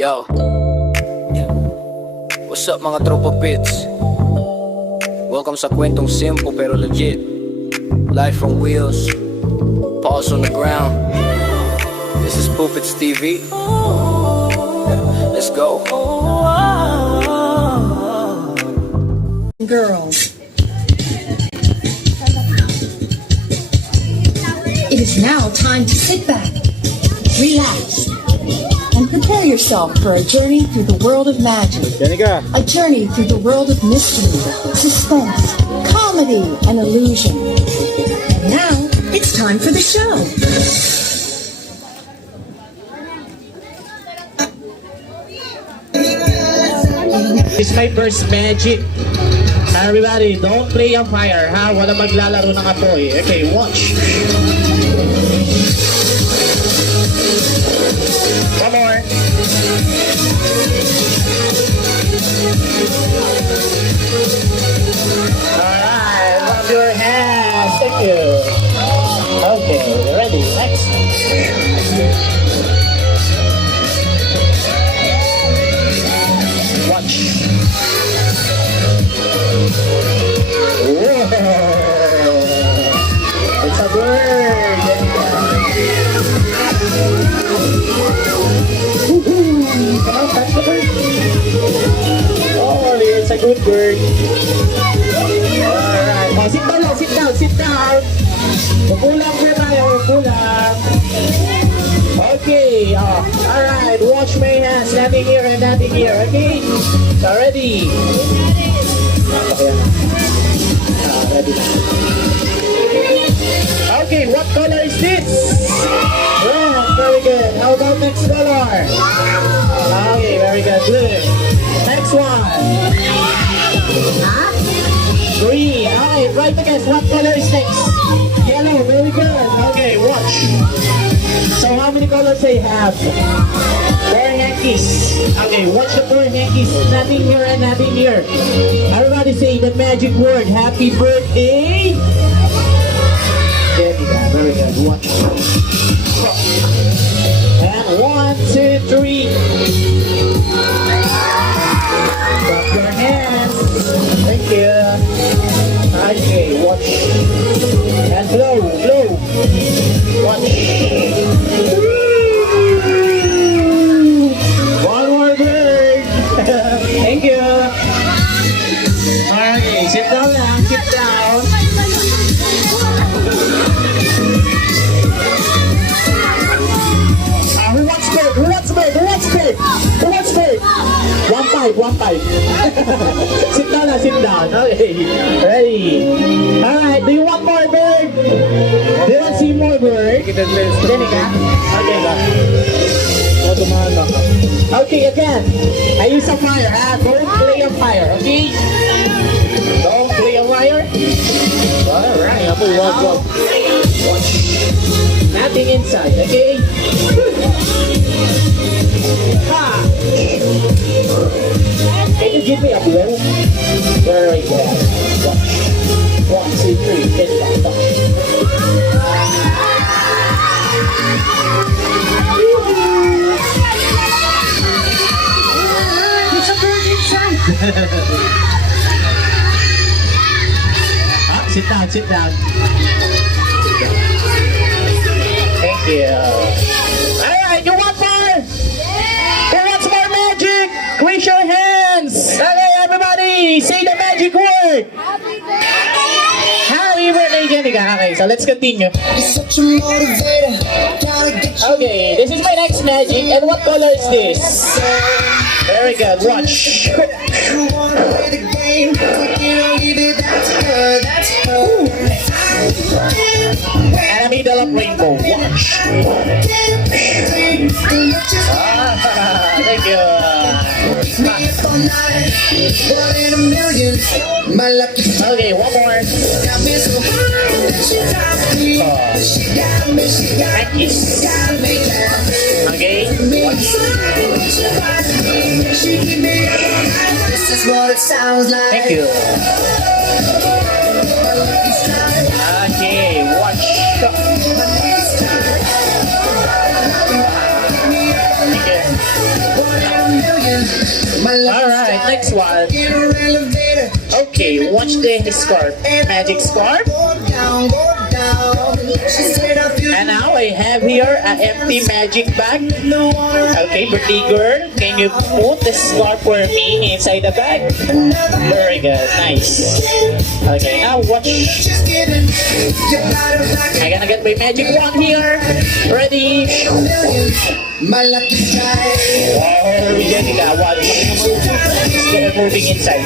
Yo, what's up mga tropa pits? Welcome sa kwentong simple pero legit. Life on wheels, paws on the ground. This is Puppets TV. Let's go. Girls. It is now time to sit back, relax, and prepare yourself for a journey through the world of magic. A journey through the world of mystery, suspense, comedy, and illusion. And now, it's time for the show. It's my first magic. Everybody, don't play on fire, ha? Wala maglalaro ng apoy. Okay, watch. One more. Alright, rub your hands. Thank you. Okay, ready. Next. Watch. Whoa! It's a bird! Come on, touch the bird! Oh, it's a good bird! Alright, oh, sit down, sit down, sit down! Pupulang po tayo, pupulang! Okay, alright, watch my hands, nothing here and nothing here, okay? So, ready? Ready. Okay, what color is this? Red, very good. How about next color? Okay, very good. Blue. Next one. Green. Alright, right to guess. What color is next? Yellow, very good. Okay, watch. So how many colors they have? Four hankies. Okay, watch the four hankies. Nothing here and nothing here. Everybody say the magic word. Happy birthday. Very good. Watch. And 1, 2, 3. Clap your hands. Thank you. Okay, watch. And blow, blow. Watch. One more bird. Thank you. Okay, sit down lang, sit down. Who wants bird? Who wants bird? Who wants bird? Who wants bird? One five, one five. Sit down na, sit down. Okay, ready. Alright, do you want more bird? Do you want to see more bird? Dini ka? Okay ba? Okay, again. I use a fire, ha? Don't play on fire, okay? Don't play on fire. Alright, watch. Nothing inside, okay? Ha! Can you give me a blow? Very good. Watch. 1, 2, 3. Get back. It's a bird inside. Sit down, sit down. Thank you. Alright, you want more? Who wants more magic? Raise your hands. Okay, everybody, say the magic word. Happy birthday, Jenica. Okay, so let's continue. Okay, this is my next magic. And what color is this? Very good, watch. And a middle of rainbow, watch. Thank you. Okay, one more. Hankies. Okay. Thank you. Okay, watch. Okay. Alright, next one. Okay, watch the scarf. Magic scarf. And now I have here an empty magic bag. Okay, birthday girl, can you put the scarf for me inside the bag? Very good, nice. Okay, now watch. I'm gonna get my magic wand here. Ready? My lucky strike. Oh, Jenica, watch. It's moving inside.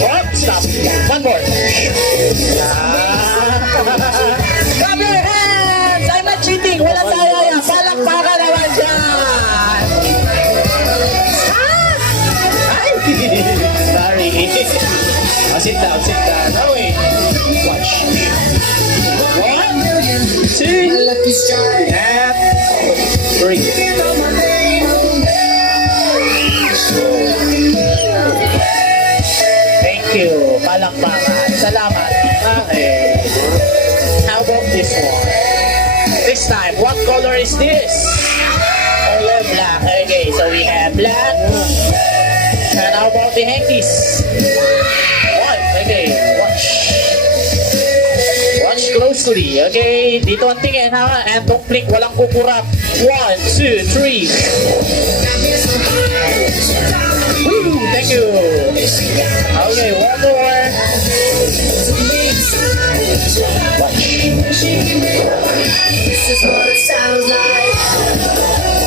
Oh, stop. One more. Clap your hands! I'm not cheating. Wala tayo yan. Palakpakan naman dyan. Ay! Sorry. Oh, sit down, sit down. Oh, wait. Watch. 1, 2, My lucky strike. and 3. Thank you. Palakpakan. Salamat. Okay. How about this one? This time, what color is this? Color black. Okay, so we have black. And how about the hankies? White. Okay, watch. Watch closely. Okay, dito ang tingin ha. And don't blink, walang kukurap. 1, 2, 3. Woo, thank you. Okay, one more. Watch. This is what it sounds like.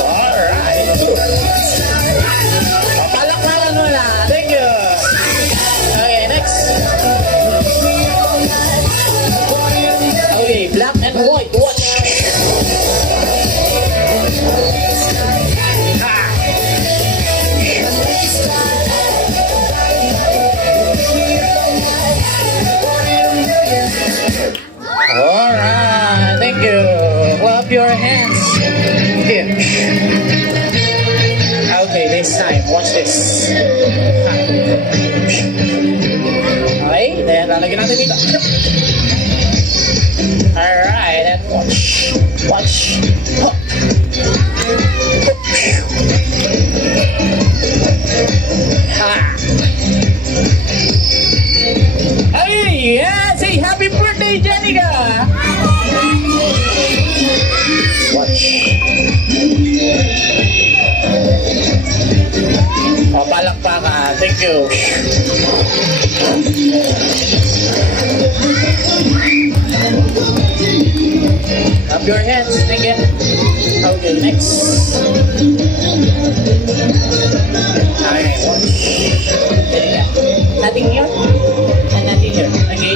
Alright. Palakpakan mo na. Thank you. Okay, next. Okay, black and white. Watch. Ah. Alright, thank you. Clap your hands. Here. Okay, this time, watch this. Okay, then lalagyan natin dito. Alright, and watch. Watch. Hop. Ha. Hey, yeah, say happy birthday, Jenica! Watch. Oh, palakpakan. Thank you. Up your hands. Thank you. Okay, next. Okay, watch. Jenica. Nothing here? And nothing here. Okay.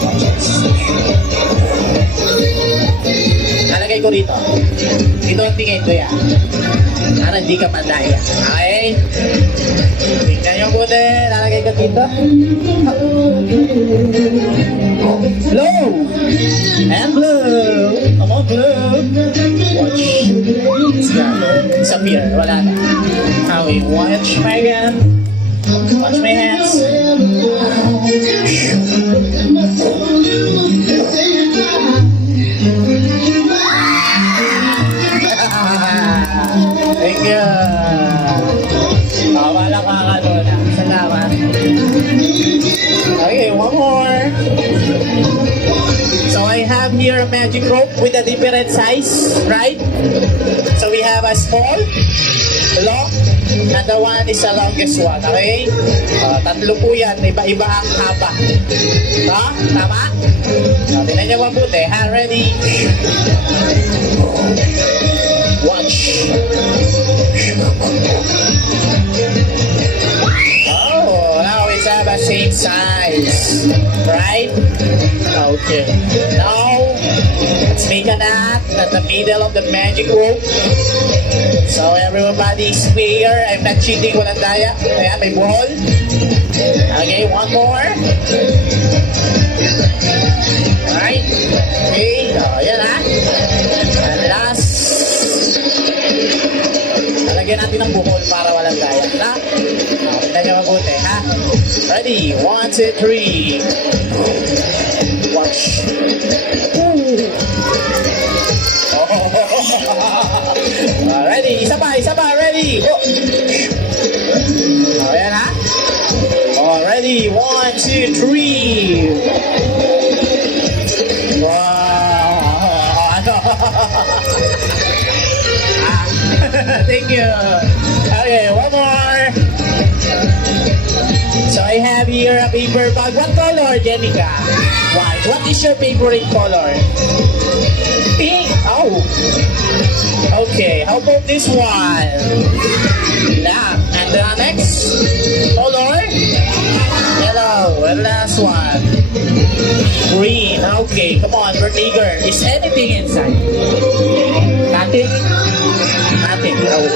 Watch this. Nalagay ko rito. Dito ang tingin ko yan. Para hindi ka madaya. Okay? Tingnan nyo buti. Nalagay ko dito. Blow! And blow! Come on, blow! Watch. It's gone. Disappear. Wala na. Okay, watch my hand. Watch my hands. Thank you. Wala ka ka doon. Salamat. Okay, one more. So I have here a magic rope with a different size, right? So we have a small, long, and the one is the longest one, okay? Tatlo po yan, iba-iba ang haba. Ha? Tama? So, tingnan nyo mabuti, ha? Ready? Watch. Oh, now it's have a same size, right? Okay. Now, let's make a knot at the middle of the magic rope. So everybody's clear. I'm not cheating. Walang daya. Ayan, may ball. Okay, one more. Alright. Okay, so ayan ha. And last. Lalagyan natin ng buhol para walang daya. Ha? Tignan nyo mabuti, ha? Ready? 1, 2, 3. Watch. Ooh. Oh. Alright. ready. Isa pa, ready. Oh. Oh, yan ha. Oh, ready. 1, 2, 3. Wow. Ano? Thank you. Okay, one more. So I have here a paper bag. What color, Jenica? White. What is your favorite color? Pink. Oh. Okay, how about this one? Black. And the next color? Yellow. And last one? Green. Okay, come on, Vertiger. Is anything inside? Nothing? Nothing. Oh.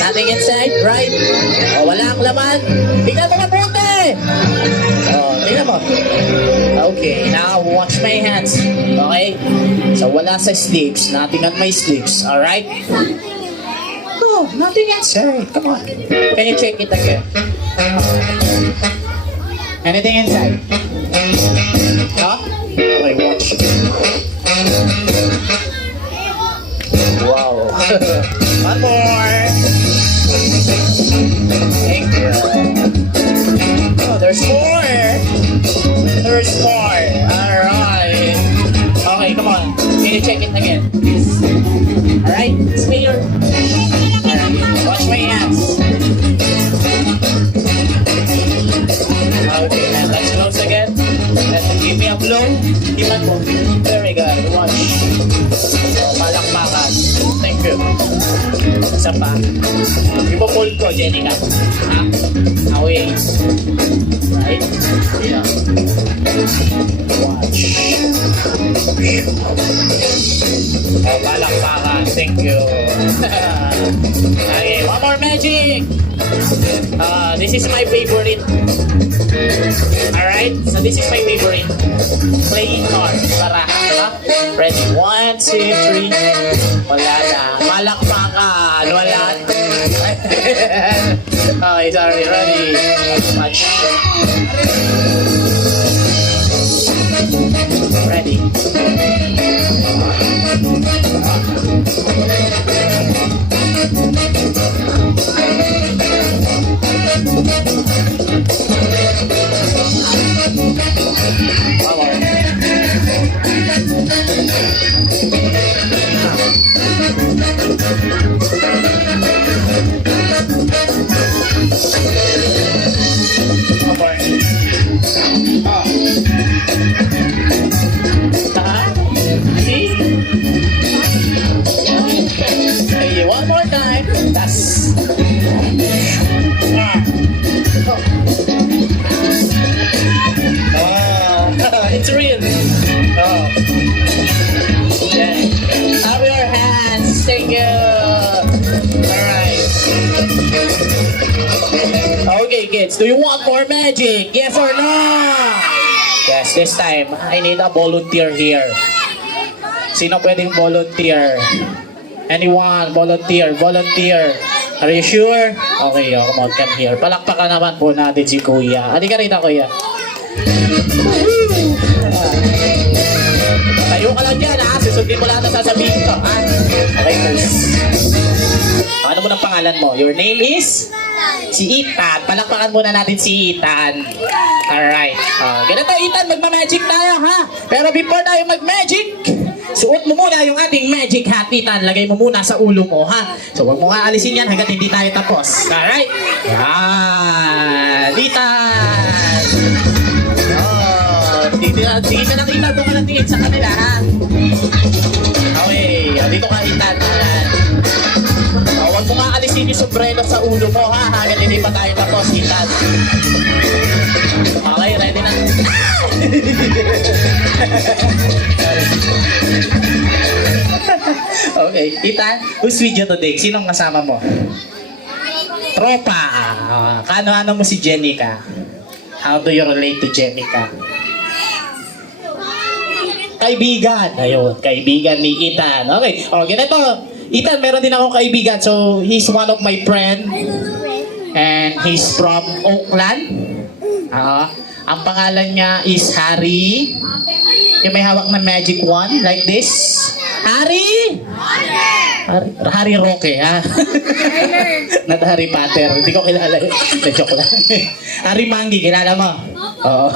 Nothing inside, right? Oh, wala ang laman. Tingnan mo mabuti. Oh, tingnan mo. Okay, now watch my hands. Okay? So, wala sa sleeves. Nothing on my sleeves. Alright? Oh, nothing inside. Come on. Can you check it again? Anything inside? Huh? Okay, watch. Wow. One more. Thank you. Oh, there's more. There's more. Alright. Okay, come on. Can you check it again, please? Alright, spare. Alright, wash my hands. Okay, now let's close again. Let's give me a blow. Iman mo. Very good. Watch. So, malakpakan. Thank you. Isa pa. Ipo-pull ko, Jenica. Ha? Away. Right? Yeah. Watch. Oh, malakpakan. Thank you. Okay, one more magic. This is my favorite. Alright, so this is my favorite. Playing cards. Para, diba? Ready? 1, 2, 3. Wala na. Malakpakan. Wala. Okay, sorry. Ready? Watch. Ready? Okay, one more time. That's it's real. Oh. Yeah. Have your hands. Thank you. Alright. Okay, kids. Do you want more magic? Yes or no? Yes, this time, I need a volunteer here. Sino pwedeng volunteer? Anyone? Volunteer. Volunteer. Are you sure? Okay, oh, come on, come here. Palakpakan naman po natin si Kuya. Halika rito, Kuya. Tayo ka lang dyan, ha? Susundin mo lahat na sasabihin ko, ha? Okay, first. Ano mo ng pangalan mo? Your name is? Si Ethan. Palakpakan muna natin si Ethan. Alright. Ganito, Ethan, magma-magic tayo, ha? Pero before tayo mag-magic, suot mo muna yung ating magic hat, Ethan. Lagay mo muna sa ulo mo, ha? So, huwag mo nga alisin yan hanggat hindi tayo tapos. Alright? Yan. Ethan. Dito na nakita. Doon ka natingin sa kanila, ha? Okay. Dito ka, Ethan. Huwag mo nga alisin yung sombrero sa ulo mo, ha? Hanggang hindi pa tayo tapos, Ethan. Okay, ready na. Okay, Ethan, who's with you today? Sinong kasama mo? Tropa. Kano-ano mo si Jenica? How do you relate to Jenica? Kaibigan. Ayun, kaibigan ni Ethan. Okay, ganito. Ethan, meron din akong kaibigan. So, he's one of my friend. And he's from Oakland. Ang pangalan niya is Harry. Yung may hawak na magic wand, like this. Harry Roque, ha? Not Harry Potter. Hindi ko kilala yun. Joke lang. Harry Mangi, kilala mo? Oo.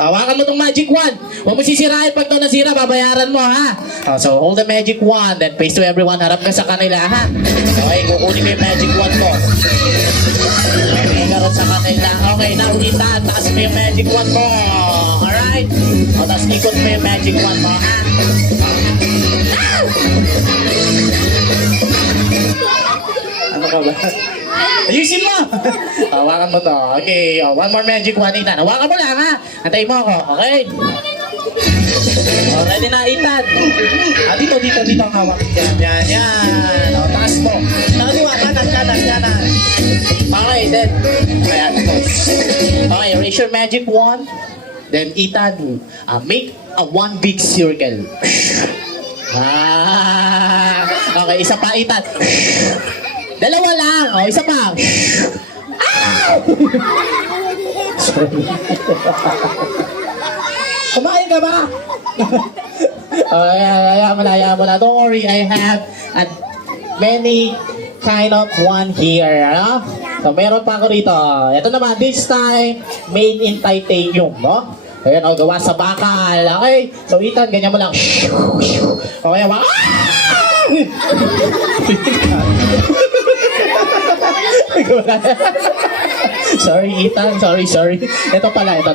Hawakan mo tong magic wand. Huwag mo sisirain pag ito nasira, babayaran mo, ha? So, hold the magic wand and face to everyone. Harap ka sa kanila, ha? Okay, kukunin ko yung magic wand mo. Okay, harap sa kanila. Okay, now, Ethan, taas mo yung magic wand mo. Alright? O, tapos ikot mo yung magic wand mo, ha? Ano ka ba? Ayusin mo! Hawakan mo to. Okay, one more magic wand, Ethan. Hawakan mo lang, ha? Antayin mo ako, okay? Ready na, Ethan. Dito ang hawak. Yan. Taas mo. Nakaliwa, kanan. Okay, then. Okay, raise your magic wand. Then, Ethan, make a one big circle. Okay, isa pa, Ethan. Dalawa lang. O, isa pa. Sorry. Kumain ka ba? Hayaan mo na. Don't worry, I have many kind of one here. Ano? So, meron pa ako rito. Ito naman, this time, made in titanium, no? Ayan, gawa sa bakal. Okay? So, Ethan, ganyan mo lang. Okay, Sorry, Ethan. Sorry. Ito pala. Ito.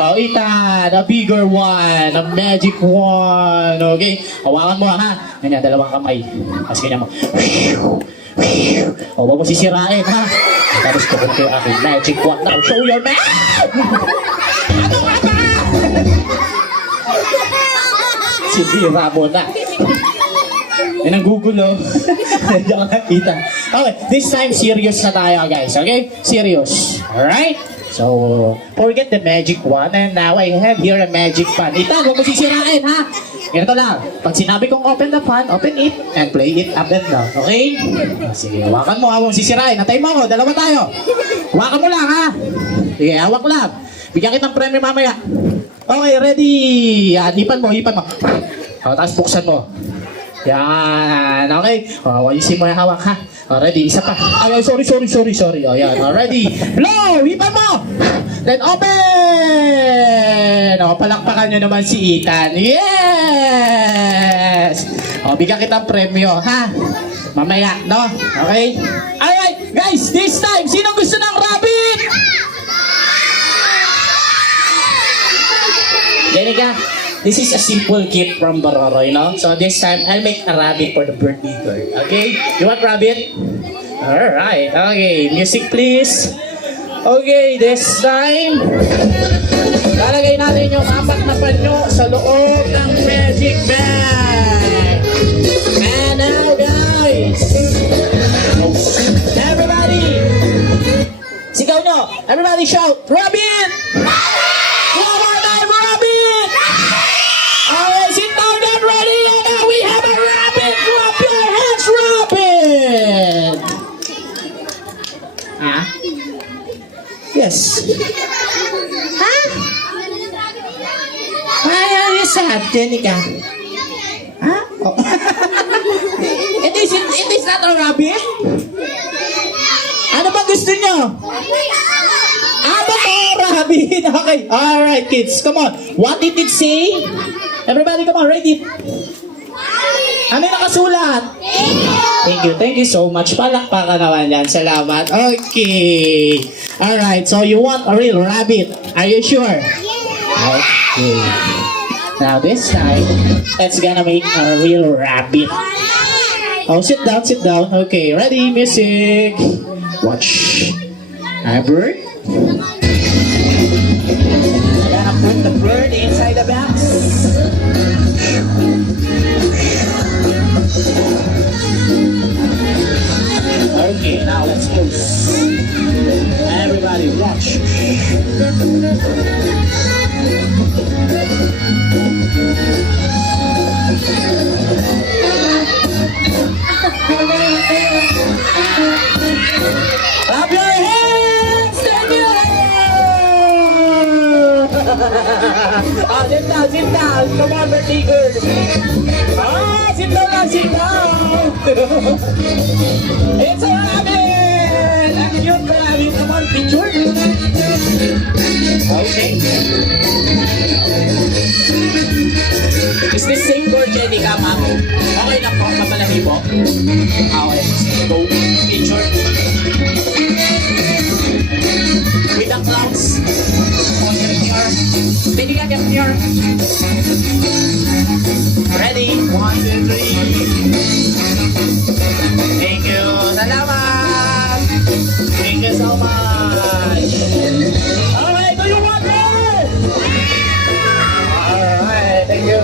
Oh, Ethan. A bigger one. A magic one. Okay? Hawakan mo, ha? Ganyan, dalawang kamay. Tapos ganyan mo. O, huwag mo sisirain, ha? Tapos tukod ko yung aking magic wand. Now, show your man! Ano ka ba? Sisira mo na. Yan ang gugulo. Diyan ka nakita. Okay, this time serious na tayo, guys. Okay? Serious. Alright? So, forget the magic wand. And now I have here a magic pan. Ethan, huwag mo sisirain, ha? Ganito lang. Pag sinabi kong open the pan, open it and play it up and down. Okay? Sige, hawakan mo. Huwag mo sisirain. Natay mo ako. Dalawa tayo. Hawakan mo lang, ha? Sige, hawak lang. Bigyan kitang premyo mamaya. Okay, ready? Yan, hipan mo. Tapos buksan mo. Yan, okay. Ayusin mo yung hawak, ha? Ready, isa pa. Ay, sorry. Yan, ready. Blow! Hipan mo! Then open! Palakpakan nyo naman si Ethan. Yes! Bigyan kitang premyo, ha? Mamaya, no? Okay? Alright, guys, this time, sino gusto ng rabbit? Jenica, this is a simple gift from Baroroy, no? So this time, I'll make a rabbit for the birthday girl. Okay? You want rabbit? Alright. Okay. Music, please. Okay, this time, lalagay natin yung 4 na panyo sa loob ng magic bag. And now, guys, everybody, sigaw nyo. Everybody shout, Rabbit! One more time, Rabbit! Alright, sit down and ready. And now we have a rabbit. Clap your hands, Rabbit! Huh? Yes. Huh? Why are you sad, Jenica? Huh? Oh. it is not a rabbit? Ano ba gusto nyo? Ano ba rabbit? Okay. Alright, kids. Come on. What did it say? Everybody, come on. Read it. Ano yung nakasulat? Thank you so much. Palakpakan naman yan. Salamat. Okay. Alright, so you want a real rabbit. Are you sure? Okay. Now this time, let's gonna make a real rabbit. Oh, sit down. Okay, ready, music. Watch. A bird. I'm gonna put the bird inside the box. Okay, now let's go. Everybody watch. Clap your hands! Thank you! Sit down, sit down. Come on, birthday girl. Sit down lang, sit down. It's a rabbit. Ang cute rabbit. Come on, picture. Okay. Is this same for Jenica, ma'am? Okay lang po, mapalahi po. Okay, go. Picture. With the clouds. Oh, get here. Jenica, get here. Ready? 1, 2, 3. Thank you. Salamat. Thank you so much. Alright, do you want more? Alright, thank you.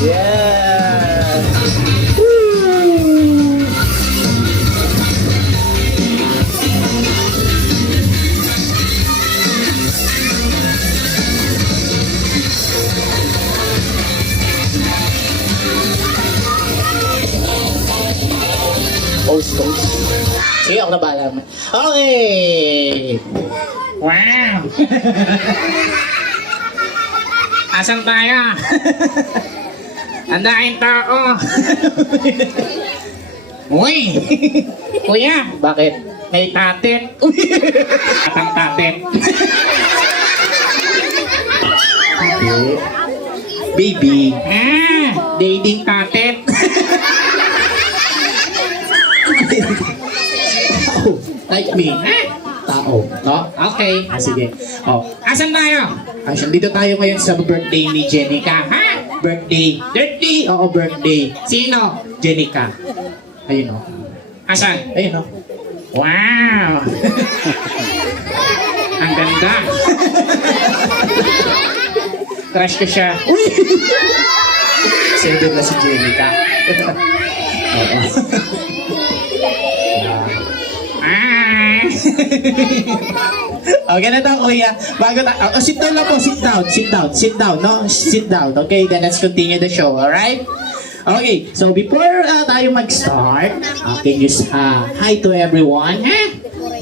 Yeah. Woo. Toast. Sige, ako na bahala. Okay. Wow. Asan tayo? Ang daing tao. Uy! Kuya, bakit? May tatin. Atang tatin. Baby. Dating tatin. Like me. Tao. No? Okay. Sige. Asan tayo? Dito tayo ngayon sa birthday ni Jenica. Ha? Birthday. Birthday? Oo, birthday. Sino? Jenica. Ayun o. Asan? Ayun o. Wow! Ang ganda. Crush ko siya. Uy! Seven na si Jenica. Oo. Okay na daw, kuya. Bago sit down lang po. Sit down, no? Sit down. Okay, then let's continue the show, alright? Okay, so before tayo mag-start, can you hi to everyone?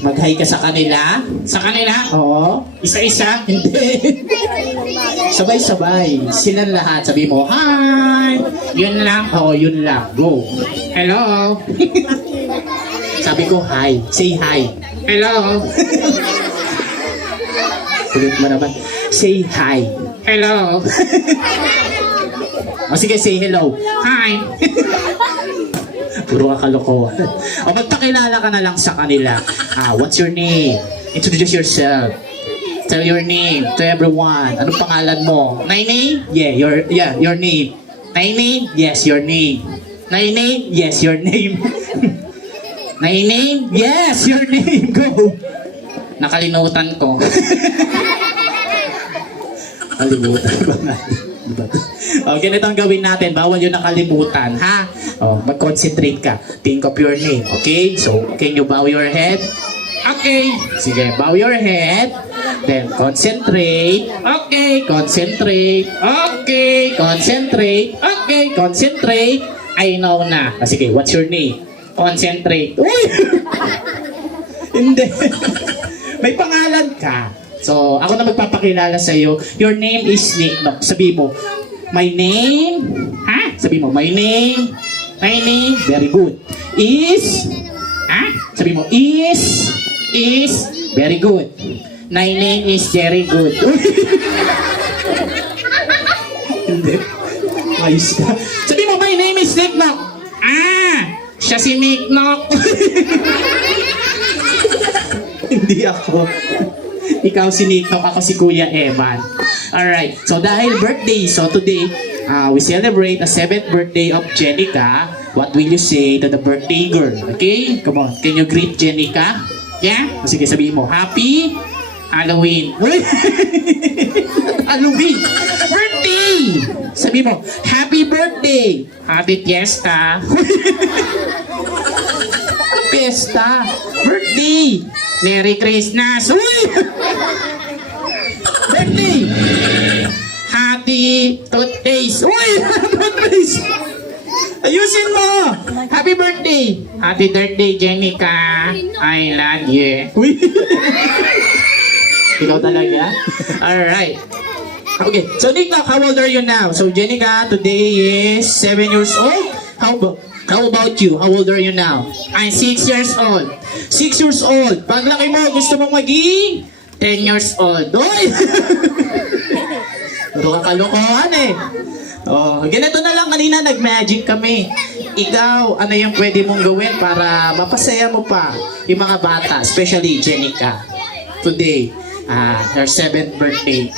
Mag-hi ka sa kanila? Sa kanila? Oo. Isa-isa? Hindi. Sabay-sabay. Silang lahat. Sabi mo, hi! Yun lang? Oo, yun lang. Go. Hello? Sabi ko, hi. Say hi. Hello? Kulit mo naman. Say hi. Hello? O sige, say hello. Hi. Puro ka kalokohan. O magpakilala ka na lang sa kanila. What's your name? Introduce yourself. Tell your name to everyone. Anong pangalan mo? Nainay? Yeah, your name. Nainay? Yes, your name. Nainay? Yes, your name. Nainay? Yes, your name. Go. Nakalimutan ko. Nakalimutan ba natin? Okay, ganito ang gawin natin. Bawal yung nakalimutan, ha? Mag-concentrate ka. Think of your name, okay? So, can you bow your head? Okay. Sige, bow your head. Then, concentrate. Okay, concentrate. Okay, concentrate. Okay, concentrate. I know na. Sige, what's your name? Concentrate. Uy! Hindi. May pangalan ka. So, ako na magpapakilala sa iyo. Your name is Nick. No, sabi mo, my name, ha? Sabi mo, my name, very good. Is, ha? Sabi mo, is, very good. My name is very good. Hindi. Ayos ka. Sabi mo, my name is Nick Nok. Siya si Nick Nok. Hindi ako. Ikaw si Nick Nok, ako si Kuya Eman. Alright, so dahil birthday, so today, we celebrate the 7th birthday of Jenica. What will you say to the birthday girl? Okay, come on, can you greet Jenica? Yeah? Sige, sabihin mo, Happy Halloween. Halloween! Birthday! Sabi mo, Happy Birthday! Happy Fiesta! Fiesta! Birthday! Merry Christmas! Uy! Birthday! Happy Happy toothpaste. Uy! Toothpaste! Ayusin mo! Happy birthday! Happy birthday, Jenica. I love you. Uy! Ikaw talaga? Alright. Okay, so Nick, how old are you now? So Jenica, today is 7 years old. How about you? How old are you now? I'm 6 years old. 6 years old. Paglaki mo, gusto mong maging 10 years old. Oy! Puro ka kalokohan eh. Oh, ganito na lang kanina nag-magic kami. Ikaw, ano yung pwede mong gawin para mapasaya mo pa yung mga bata, especially Jenica. Today, her 7th birthday.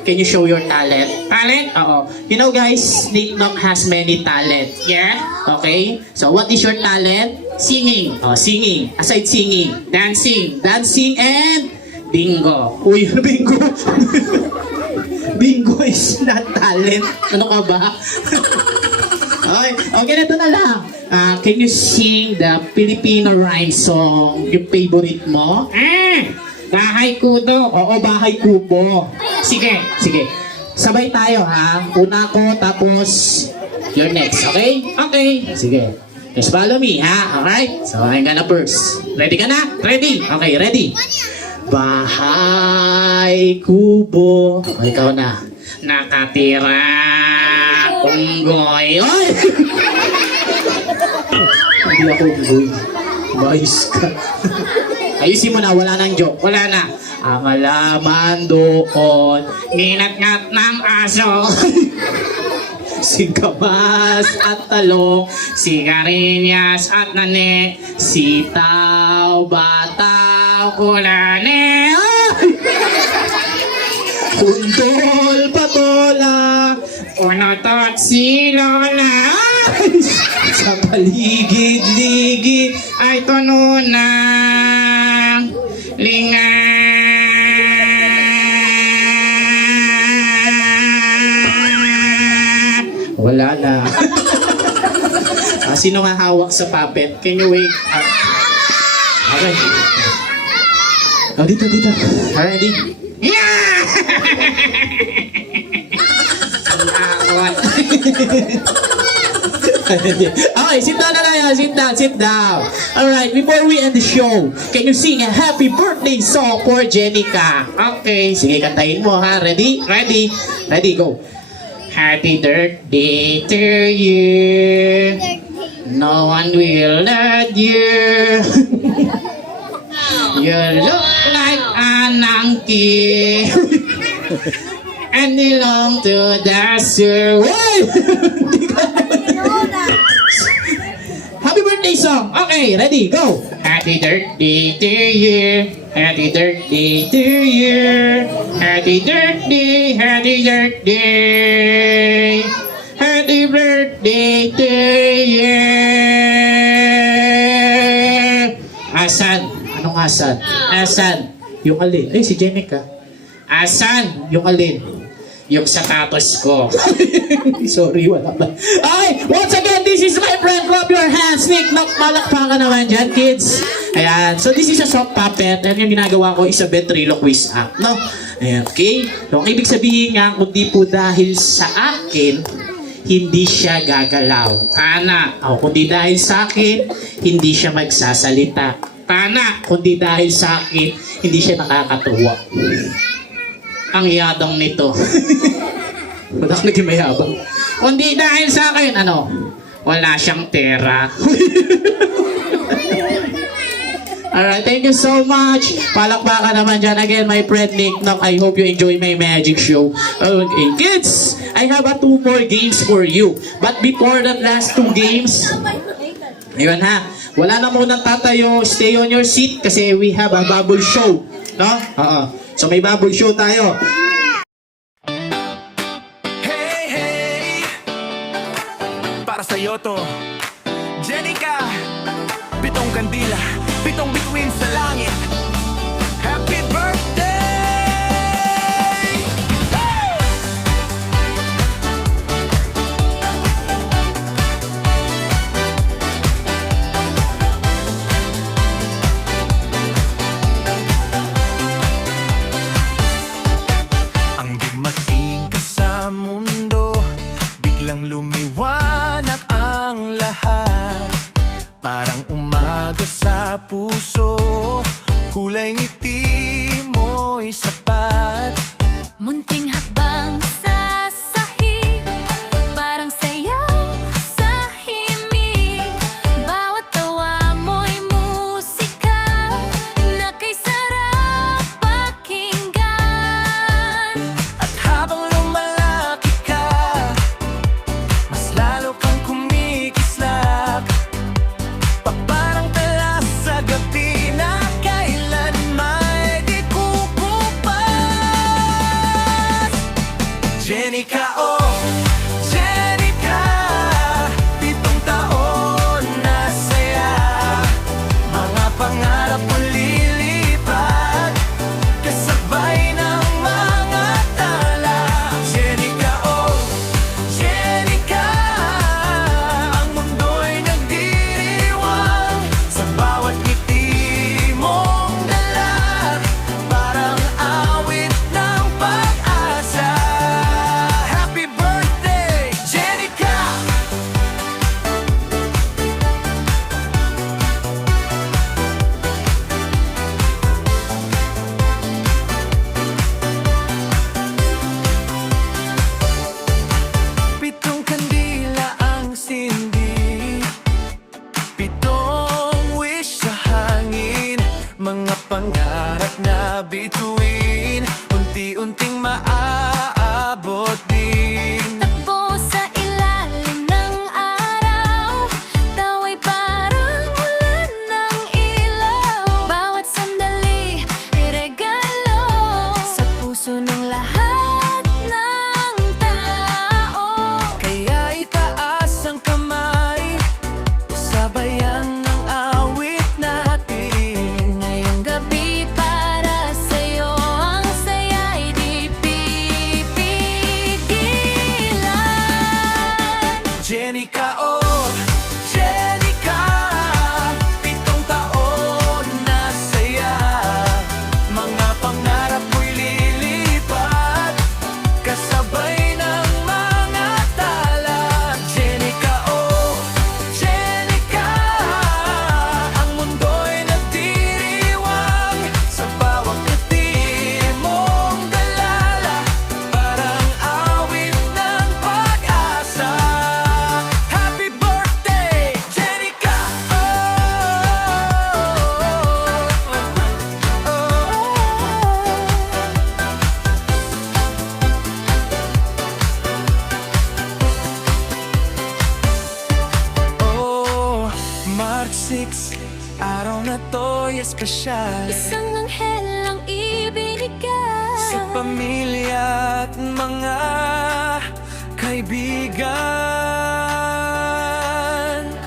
Can you show your talent? Talent? Oo. You know guys, Nick Knock has many talent. Yeah? Okay? So what is your talent? Singing. Oh, singing. Aside singing, dancing. Dancing and bingo. Uy, bingo. Bingo is not talent. Ano ka ba? Okay, ganito na lang. Can you sing the Filipino rhyme song? Yung favorite mo? Bahay Kudo. Oo, Bahay Kubo. Sige, sige. Sabay tayo ha. Una ko, tapos you're next. Okay? Okay. Sige. Just follow me ha. Alright? So, I'm gonna first. Ready ka na? Ready? Okay, ready. Bahay Kubo. O, ikaw na. Nakatira unggoy. Oy! Hindi ako unggoy. Maayos ka. Ayusin mo na, wala nang joke. Wala na. Ang alaman doon, ninat-ngat ng aso. Singkamas at talong, sigarinyas at nane, sitaw, bataw, kulane. Kundol, patola, unotot, silola. Sa paligid-ligid ay tono ng wala na. Sino nga hawak sa puppet? Can you wait? Okay. Oh, dito. Ready? Yeah! Okay, sit down na tayo. Sit down. Alright, before we end the show, can you sing a happy birthday song for Jenica? Okay, sige, kantahin mo ha. Ready? Ready? Ready, go. Happy birthday to you. No one will let you. You look like an monkey. And belong to the zoo. Happy birthday song. Okay, ready, go. Happy birthday to you. Happy birthday to you. Happy birthday, happy birthday. Happy birthday to you. Asan? Anong asan? Asan? Yung alin? Ay, si Jenica. Asan? Yung alin? Yung sapatos ko. Sorry, wala ba? Okay, once again, this is my friend. Clap your hands. Nick, malakpakan naman dyan, kids. Ayan, so this is a soft puppet. And yung ginagawa ko is a ventriloquist act, no? Ayan, okay? So, ang ibig sabihin nga, kundi po dahil sa akin, hindi siya gagalaw. Tana. O, kundi dahil sa akin, hindi siya magsasalita. Tana. Kundi dahil sa akin, hindi siya nakakatuwa. Ang yadang nito. Ba't naging mayabang? Kundi dahil sa akin, ano? Wala siyang pera. Alright, thank you so much. Palakpakan naman dyan. Again, my friend Nick Knock. I hope you enjoy my magic show. Okay, kids, I have 2 more games for you. But before that last 2 games, ayun ha, wala na munang tatayo. Stay on your seat kasi we have a bubble show. No? So may bubble show tayo. Hey, para sa'yo to, Jenica. 7 kandila, 7 bituin sa langit. Happy birthday! Ang di maging kasama kulay ngiti mo'y sapat. Munting hakbang sa sahig, parang sayaw sa himig. Bawat tawa mo'y musika na kay sarap pakinggan. At habang lumalaki ka, mas lalo kang kumikislap. Parang tala sa gabi na kailanman di kukupas. Jenica, oh, Jenica, 7 taon na saya. Mga pangarap mo lilipat, kasabay ng mga tala. Jenica, oh, Jenica, ang mundo'y nagdiriwang sa bawat ngiti mong dala. Parang awit ng pag-asa. Happy birthday, Jenica! Pitong kandila ang sindi, 7 wish sa hangin. Mga pangarap na bituin, unti-unting maaabot din. Takbo sa ilalim ng araw, tawa'y parang ulan ng ilaw. Bawat sandali, iregalo sa puso ng lahat ng tao. Kaya itaas ang kamay, sabayan ng awit natin. Ngayong gabi para sa'yo, ang saya'y di pipigilan. Jenica, oh, Jenica, 7 taon na saya. Mga pangarap mo'y lilipat, kasabay ng mga tala. Jenica, oh, Jenica, ang mundo'y nagdiriwang sa bawat ngiti mong dalala. Parang awit ng pag-asa. Happy birthday, Jenica! Oh, March 6, araw na to'y espesyal Isang anghel ang ibinigay sa pamilya at mga kaibigan.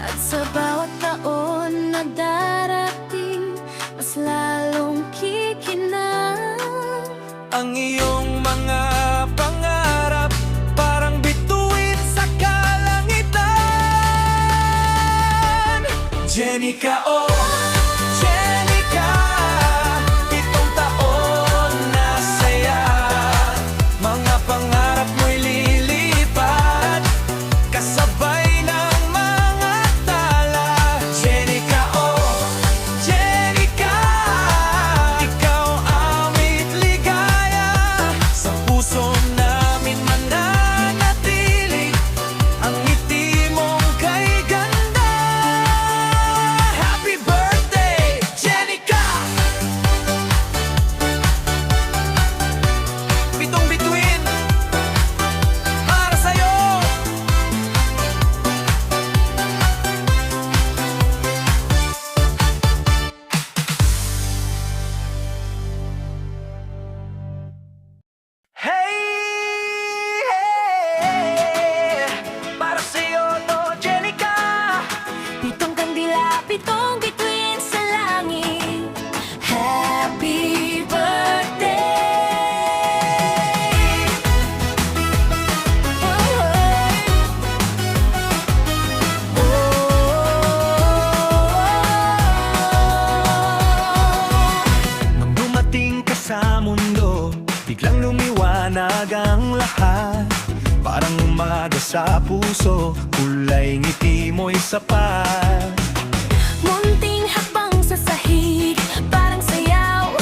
at sa bawat taon na darating, mas lalong kikinang. Ang iyong mga pangarap parang bituin sa kalangitan. Jenica, oh, Jenica, 7 taon na saya. Mga pangarap mo'y lilipat, kasabay ng mga tala. Jenica, oh, Jenica, ikaw aming ligaya. Sa puso namin mananatili ang ngiti mong kay ganda. Happy birthday, Jenica! 7 bituin para sa'yo. Hey, hey, para sa'yo to, Jenica. 7 kandila, 7 bituin sa langit. Happy birthday! Nang dumating ka sa mundo, biglang lumiwanag ang lahat. Parang umaga sa puso, kulay ngiti mo'y sapat. Munting hakbang sa sahig, parang sayaw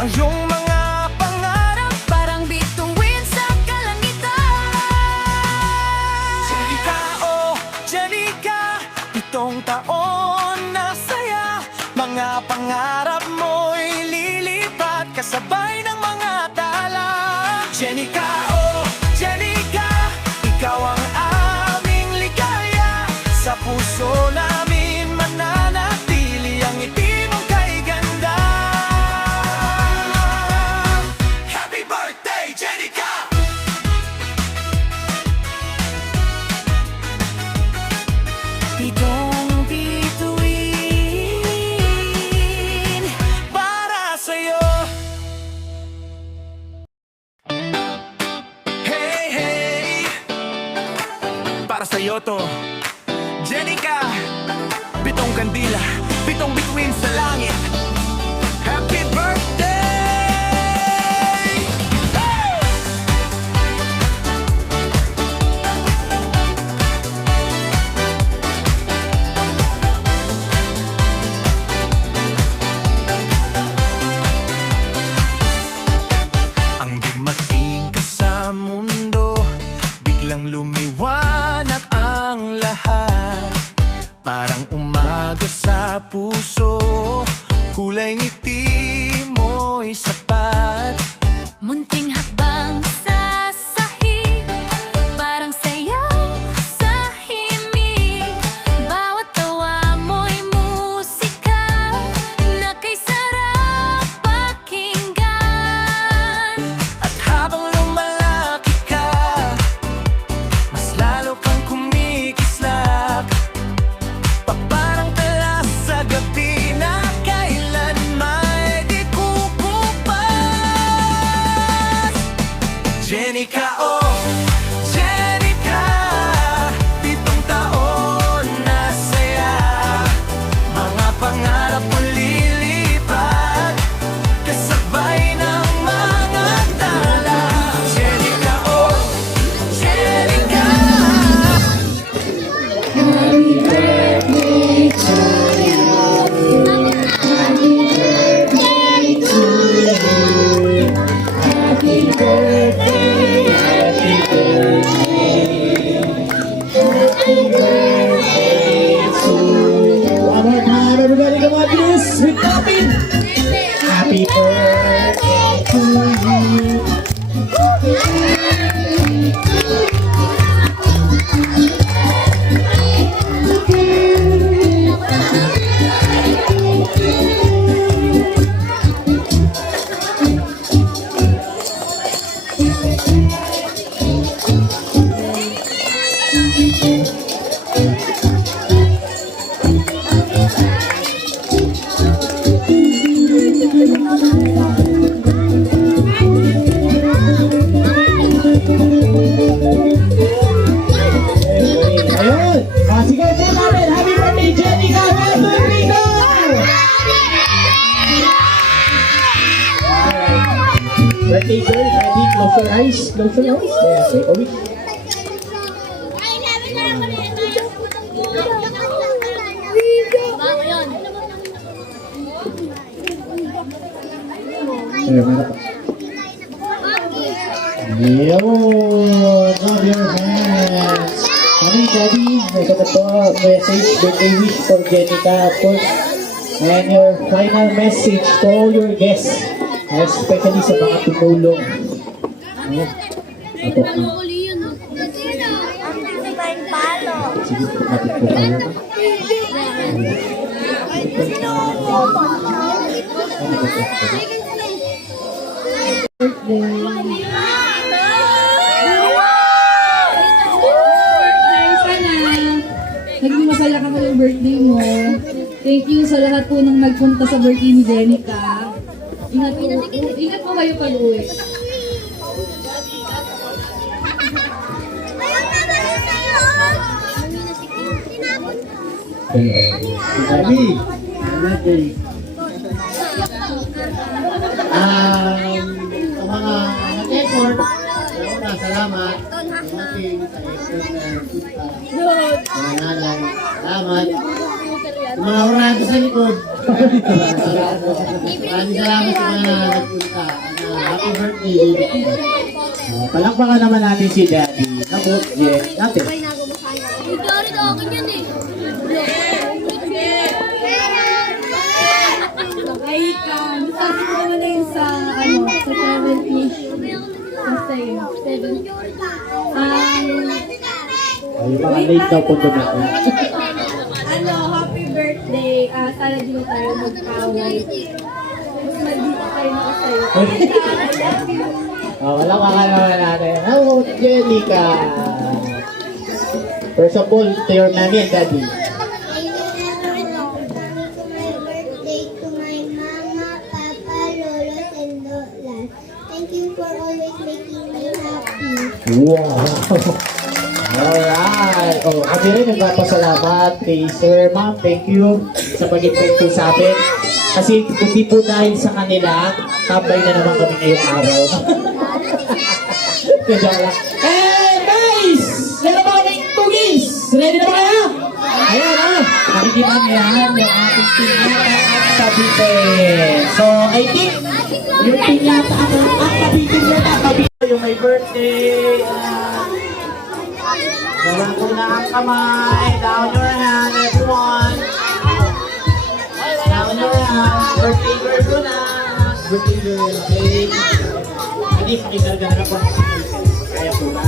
ang iyong mga pangarap. Parang bituin sa kalangitan. Jenica, oh Jenica, 7 taon na saya. Mga pangarap mo'y lilipat kasabay ng mga tala. Jenica, oh Jenica, ikaw ang aming ligaya. Sa puso namin mananatili ang ngiti mong kay ganda. Happy birthday, Jenica! Pitong bituin para sa'yo. Hey, hey, para sa'yo to, Jenica. 7 kandila, 7 bituin sa langit. Happy birthday! Hey! Ang dumating ka sa mundo, biglang lumiwanag ang lahat. Parang umaga sa puso, kulay ngiti mo'y sapat. Munting habang sa sahig, parang sayaw sa himig. Bawat tawa mo'y musika na kay sarap pakinggan. At habang lumalaki ka, mas lalo kang kumikislap. Parang tala sa gabi na kailan may di kukupas. Jenica, oh Jenica, 7 taon na saya. Mga pangarap mo lilipat kasabay ng mga tala. Jenica, oh Jenica. One more time, everybody, come on, please, with clapping. Happy birthday to you. Ayun! Sige po namin! Happy birthday, Jenica! Puerto Rico! Birthday girl, ready? Close your eyes. Close your eyes. Yeah, take a wish. Ayun, meron pa. Yun! Clap your hands! Mommy, Daddy, may sagot po message, birthday wish for Jenica, of course. And your final message to all your guests, especially sa mga tumulong. Ano? Apo, sige, kapit po kayo. Naging masaya ka yung birthday mo. Thank you sa lahat po nang nagpunta sa birthday ni Jenica. Ingat po kayo pag-uwi. Daddy, birthday. Sa mga nag-effort, salamat. Dumating sa effort na punta. Mga nanay, salamat. Sa mga orado sa likod, Maraming salamat sa mga nagpunta. Happy birthday. Palakpakan naman natin si Daddy. Nabot, Jen. Natin. Ay, sabi ko naman na yun sa, ano, sa 70. Kasi, 70. Ay, mga late daw po dumating. Ano, happy birthday. Sana di na tayo magkaway. Mas maldito tayo nakasayo. Wala ka naman natin. Hello, Jenica. First of all, to your nanny and daddy. Thank you for always making me happy. Wow! Alright! Oh, kami rin nagpapasalamat kay Sir, Ma'am. Thank you sa pag-invite po sa atin. Kasi hindi po dahil sa kanila, tambay na naman kami ngayong araw. Hey guys! Meron ba kaming cookies? Ready na ba kayo? Ayan nakikita niyo yan yung ating pinyata at kabitin. So, I think yung pinyata at kabitin niya yung may birthday. Gawin ko na ang kamay. Down your hand, everyone. Down your hand. Birthday girl ko na. Birthday girl, okay? Hindi, pakitarga na po. Kaya po ba?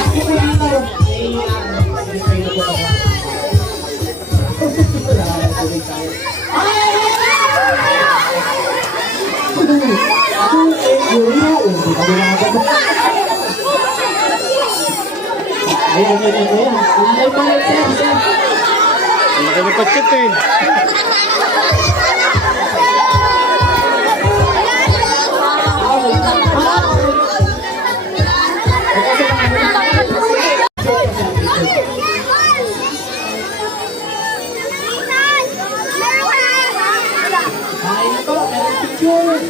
Ako po dito. Ay, pinipay na po ako. Ayan. Lalay pa rin, sir. Laki ng patsit eh. Kain na po, meron picture.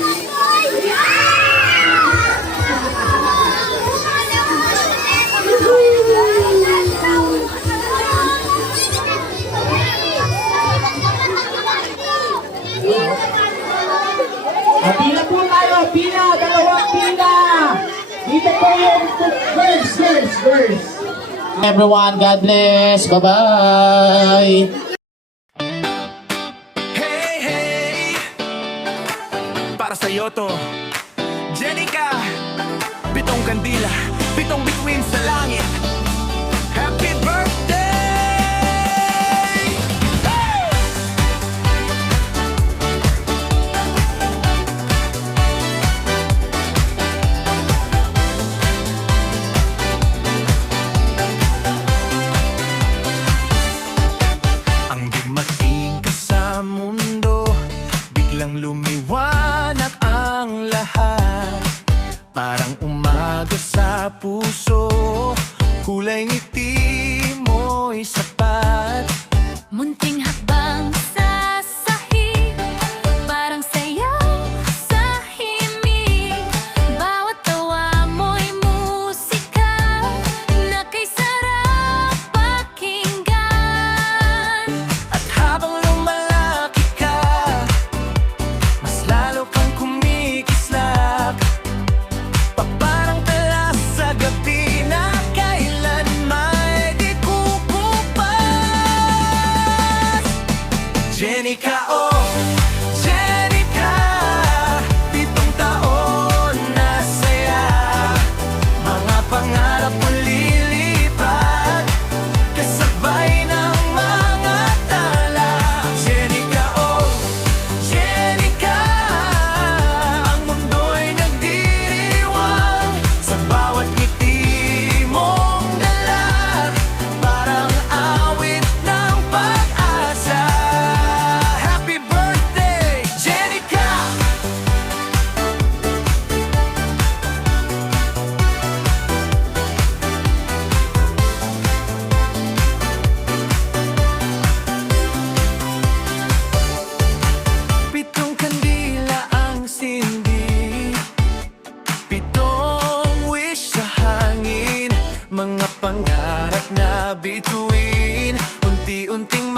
Pila po tayo, pila, dalawang pila. Dito po yung girls. Everyone, God bless. Bye-bye. Hey, hey! Para sa'yo to, Jenica. 7 kandila, 7 bituin sa langit. Happy birthday! Ang dumating ka sa mundo, biglang lumiwanag ang lahat. Parang umaga sa puso, kulay ngiti mo'y sapat. Munting hakbang sa sahig, parang sayaw sa himig. Bawat tawa mo'y musika na kay sarap pakinggan. At habang lumalaki ka, mas lalo kang kumikislap. Parang tala sa gabi na kailan may di kukupas. Jenica, oh, Jenica, 7 taon na saya. Mga pangarap mo lilipat, kasabay ng mga tala. Jenica, oh, Jenica, ang mundo'y nagdiriwang sa bawat ngiti mong dala. Parang awit ng pag-asa. Happy birthday, Jenica! Pitong kandila ang sindi, 7 wish sa hangin. Mga pangarap na bituin, unti-unting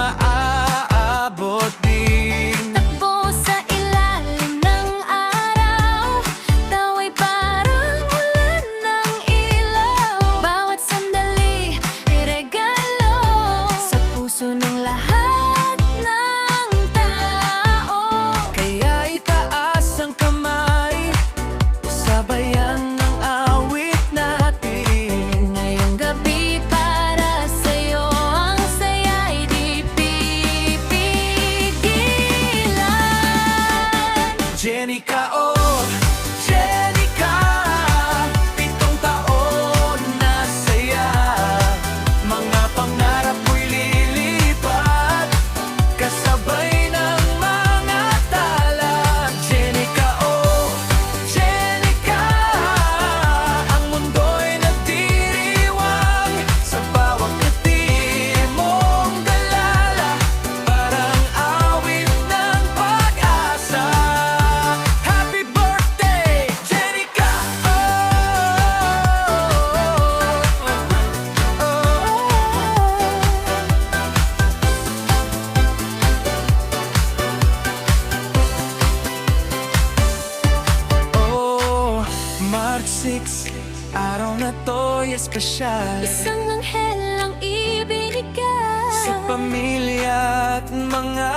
na to'y espesyal Isang anghel ang ibinigay sa pamilya at mga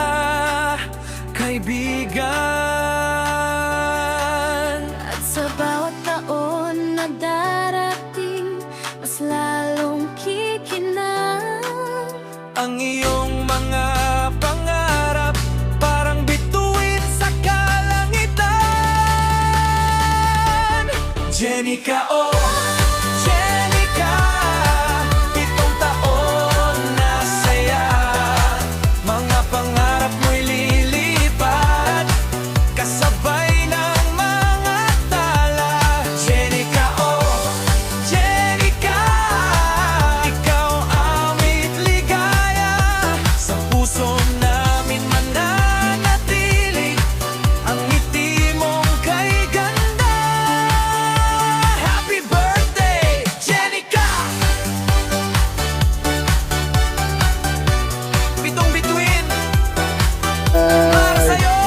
kaibigan. At sa bawat taon na darating mas lalong kikinang Ang iyong mga pangarap parang bituin sa kalangitan. Jenica, oh Jenica, 7 taon na saya. Mga pangarap mo'y lilipat kasabay ng mga tala. Jenica, oh Jenica, ikaw amit ligaya. Sa puso namin mananatili ang ngiti mong kay ganda. Happy birthday, Jenica! Pitong bituin para sa'yo.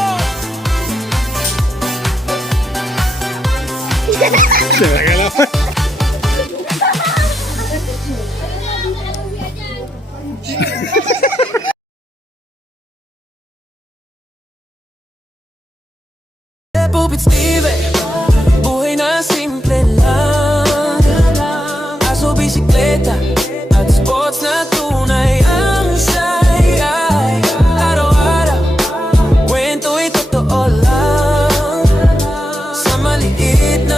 Puppet Steve, buhay na simple lang. Aso, bisikleta at sports na tunay ang saya. Araw-araw, kwento'y totoo lang. Sa maliit na